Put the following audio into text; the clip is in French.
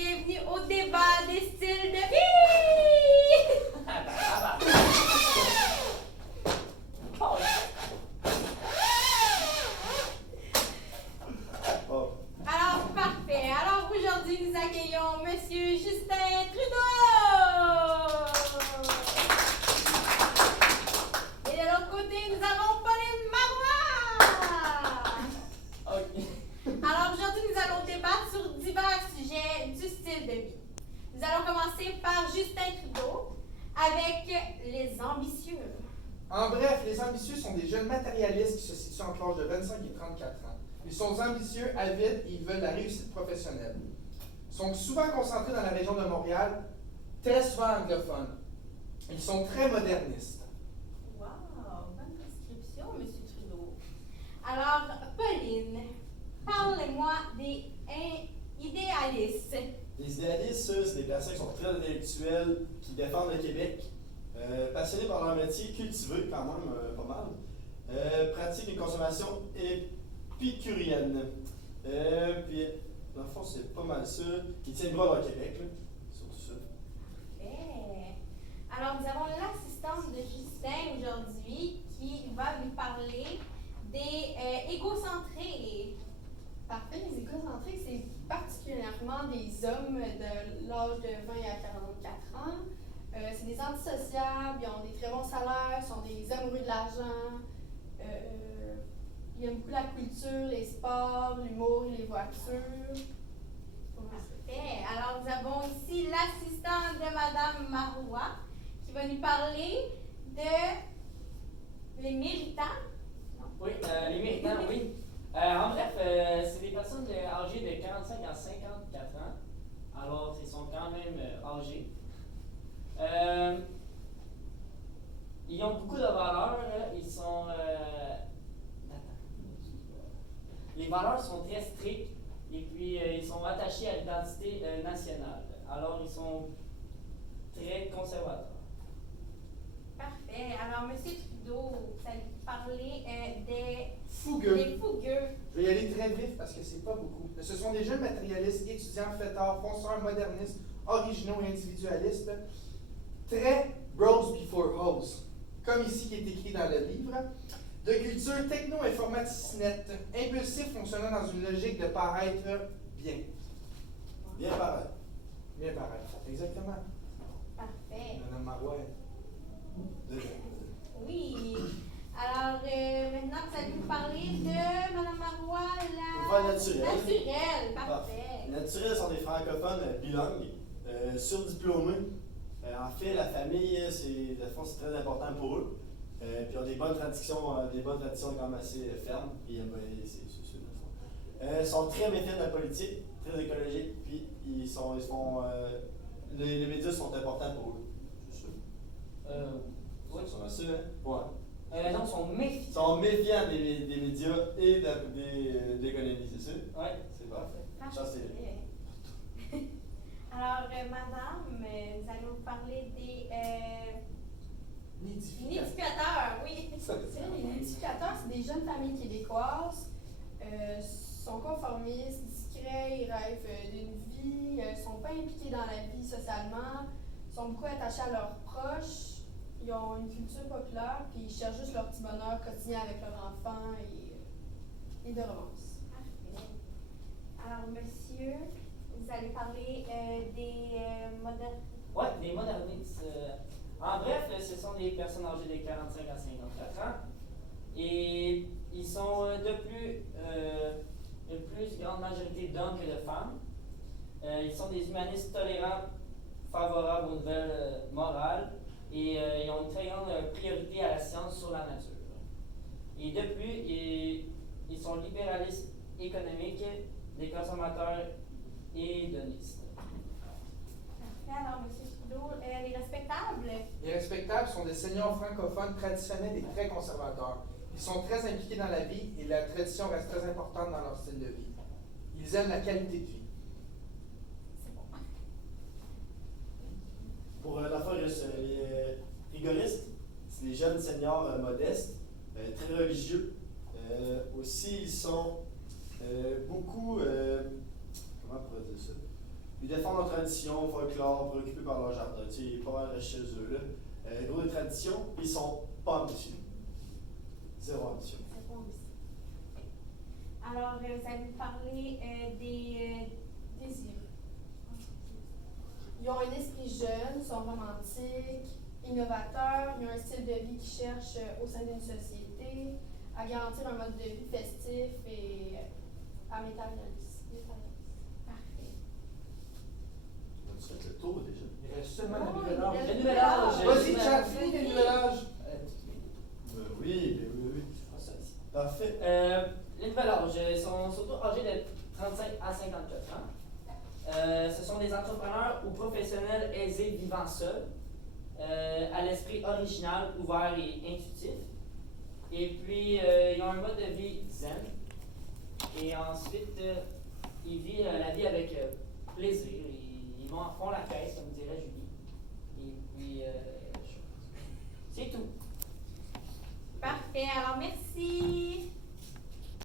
bienvenue au débat des styles de vie! Alors, parfait. Alors, aujourd'hui, nous accueillons Monsieur Justin Trudeau! Et de l'autre côté, nous avons Pauline Marois! Alors, aujourd'hui, nous allons débattre sur divers sujets du style de vie. Nous allons commencer par Justin Trudeau avec les ambitieux. En bref, les ambitieux sont des jeunes matérialistes qui se situent entre l'âge de 25 et 34 ans. Ils sont ambitieux, avides et ils veulent la réussite professionnelle. Ils sont souvent concentrés dans la région de Montréal, très souvent anglophones. Ils sont très modernistes. Wow, bonne description, M. Trudeau. Alors, Pauline, parlez-moi des idéalistes. Les idéalistes, c'est des personnes qui sont très intellectuelles, qui défendent le Québec, passionnés par leur métier, cultivés quand même, pas mal, pratiquent une consommation épicurienne. Puis, dans le fond, c'est pas mal ça. Ils tiennent droit au Québec, là, sur ça. Parfait. Alors, nous avons l'assistante de Justin aujourd'hui qui va nous parler des égocentrés. Parfait, les égocentriques, c'est particulièrement des hommes de l'âge de 20 à 44 ans. C'est des antisociables, ils ont des très bons salaires, sont des amoureux de l'argent. Ils aiment beaucoup la culture, les sports, l'humour et les voitures. Parfait. Alors, nous avons ici l'assistante de Madame Marois qui va nous parler de les méritants. Oui, les méritants, oui. En bref, c'est des personnes âgées de 45 à 54 ans. Alors, ils sont quand même âgés. Ils ont beaucoup de valeurs. Ils sont. Les valeurs sont très strictes et puis ils sont attachés à l'identité nationale. Alors, ils sont très conservateurs. Parfait. Alors, M. Trudeau, vous allez parler des Fougueux. des fougueux. Je vais y aller très vite parce que c'est pas beaucoup. Ce sont des jeunes matérialistes, étudiants, fêtards, fonceurs, modernistes, originaux et individualistes. Très bros before hoes, comme ici qui est écrit dans le livre. De culture techno-informaticinette, impulsif fonctionnant dans une logique de paraître bien. Bien pareil. Bien paraître. Exactement. Parfait. Madame Marois. Oui. Alors, maintenant, vous allez nous parler de Madame Marois, On va faire naturel. naturelle. Parfait. Les naturels sont des francophones bilingues, surdiplômés. En fait, la famille, c'est très important pour eux. Puis ils ont des bonnes traditions quand même assez fermes. Puis c'est ça, dans le fond. Ils sont très méfiants de la politique, très écologiques. Puis les médias sont importants pour eux. C'est ça. Oui. Ils sont assez, hein? Ouais. Non, ils sont méfiants. Ils sont méfiants des médias et de l'économie, c'est ça? Oui. C'est parfait. Ça, c'est. Parfait. Alors, madame, nous allons vous parler des nidificateurs, oui. Les nidificateurs, c'est des jeunes familles québécoises, sont conformistes, discrets, ils rêvent d'une vie, sont pas impliqués dans la vie socialement, sont beaucoup attachés à leurs proches, ils ont une culture populaire, puis ils cherchent juste leur petit bonheur quotidien avec leurs enfants et de romance. Parfait. Alors, monsieur, vous allez parler des modernes. Oui, des modernistes. En bref, ce sont des personnes âgées de 45 à 54 ans. Et ils sont une plus grande majorité d'hommes que de femmes. Ils sont des humanistes tolérants, favorables aux nouvelles morales. Et ils ont une très grande priorité à la science sur la nature. Et de plus, ils sont libéralistes économiques, des consommateurs hédonistes. Parfait. Alors, monsieur Trudeau, les respectables. Les respectables sont des seniors francophones traditionnels et très conservateurs. Ils sont très impliqués dans la vie et la tradition reste très importante dans leur style de vie. Ils aiment la qualité de vie. C'est bon. Pour la fois, les rigoristes, c'est des jeunes seniors modestes, très religieux. Aussi, ils sont beaucoup, comment on pourrait dire ça? Ils défendent leurs traditions, folklore, préoccupés par leur jardin. Tu sais, il est pas mal chez eux. Là. Gros de tradition, ils sont pas ambitieux. Zéro ambition. C'est bon aussi. Alors, vous allez nous parler des désirs. Ils ont un esprit jeune, sont romantiques, innovateurs, ils ont un style de vie qui cherche au sein d'une société à garantir un mode de vie festif et à matérialiste. Parfait. On a fait le tour déjà. Il reste seulement Oh, le nouvel il âge. reste Le nouvel âge. Vas-y, chat, finis le nouvel âge. Oui. Je prends ça ici. Parfait. Les nouvel âge sont surtout âgés de 35 à 54 ans. Ce sont des entrepreneurs ou professionnels aisés vivant seuls, à l'esprit original, ouvert et intuitif. Et puis, ils ont un mode de vie zen. Et ensuite, ils vivent la vie avec plaisir. Ils font la caisse, comme dirait Julie. Et puis, c'est tout. Parfait. Alors, merci.